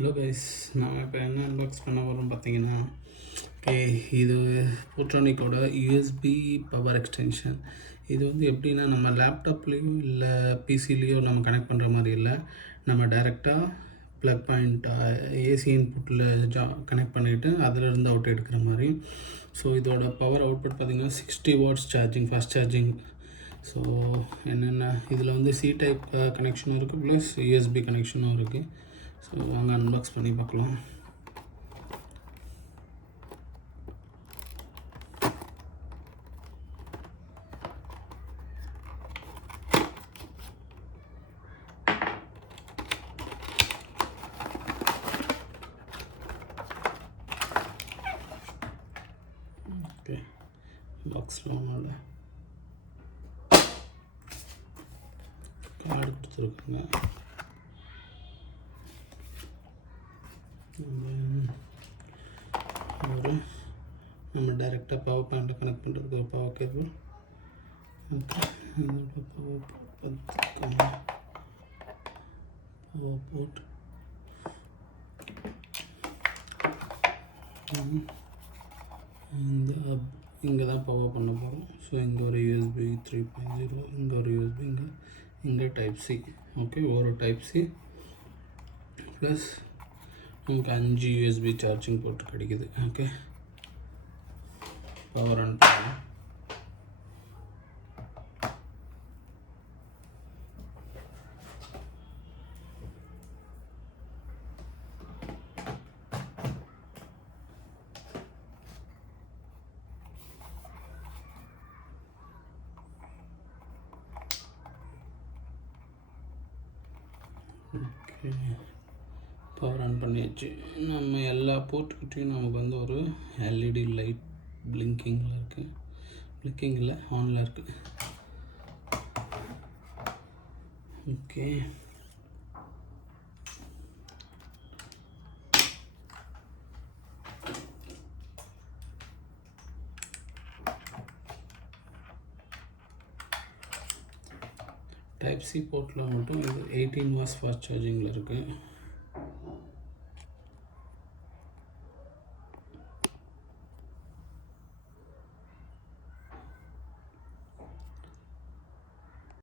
Hello guys, நான் இப்போ என்ன அன்பாக்ஸ் பண்ண போகிறோம் பார்த்தீங்கன்னா, இது போட்ரானிக்கோட யூஎஸ்பி பவர் எக்ஸ்டென்ஷன். இது வந்து எப்படின்னா, நம்ம லேப்டாப்லேயோ இல்லை பிசிலேயோ நம்ம கனெக்ட் பண்ணுற மாதிரி இல்லை. நம்ம டைரெக்டாக ப்ளக் பாயிண்ட் ஏசி இன்புட்டில் கனெக்ட் பண்ணிவிட்டு அதிலிருந்து அவுட் எடுக்கிற மாதிரி. ஸோ இதோட பவர் அவுட்புட் பார்த்திங்கன்னா 60 watts charging, fast charging. So என்னென்ன இதில் வந்து சி டைப் கனெக்ஷனும் இருக்குது, ப்ளஸ் யூஎஸ்பி கனெக்ஷனும் இருக்குது. ஸோ வாங்க அன்பாக்ஸ் பண்ணி பார்க்கலாம். ஓகே, பாக்ஸில் ஒன்றோட கார்டு கொடுத்துருக்காங்க. ஒரு நம்ம டைரெக்டாக பவர் பாயிண்ட்டை கனெக்ட் பண்ணுறதுக்கு ஒரு பவர் கேபிள். ஓகே, இதோட பவர் போர்ட் இங்கே தான் பவர் பண்ண போகிறோம். ஸோ இங்கே ஒரு யூஎஸ்பி 3.0, இங்கே ஒரு யூஎஸ்பி, இங்கே டைப் சி. ஓகே, ஒரு டைப் சி ப்ளஸ் நமக்கு 5 யூஎஸ்பி சார்ஜிங் போர்ட் கிடைக்குது. ஓகே, பவர் ஆன் பண்ணலாம். ஓகே, பவர் ஆன் பண்ணியாச்சு. நம்ம எல்லா போர்ட்டுக்கிட்டையும் நமக்கு வந்து ஒரு எல்இடி லைட் பிளிங்கிங்கில் இருக்குது. பிளிங்கிங்கில் ஆனில் இருக்குது. ஓகே, டைப் சி போர்ட்டில் மட்டும் இது 18 வாட்ஸ் ஃபாஸ்ட் சார்ஜிங்கில் இருக்குது.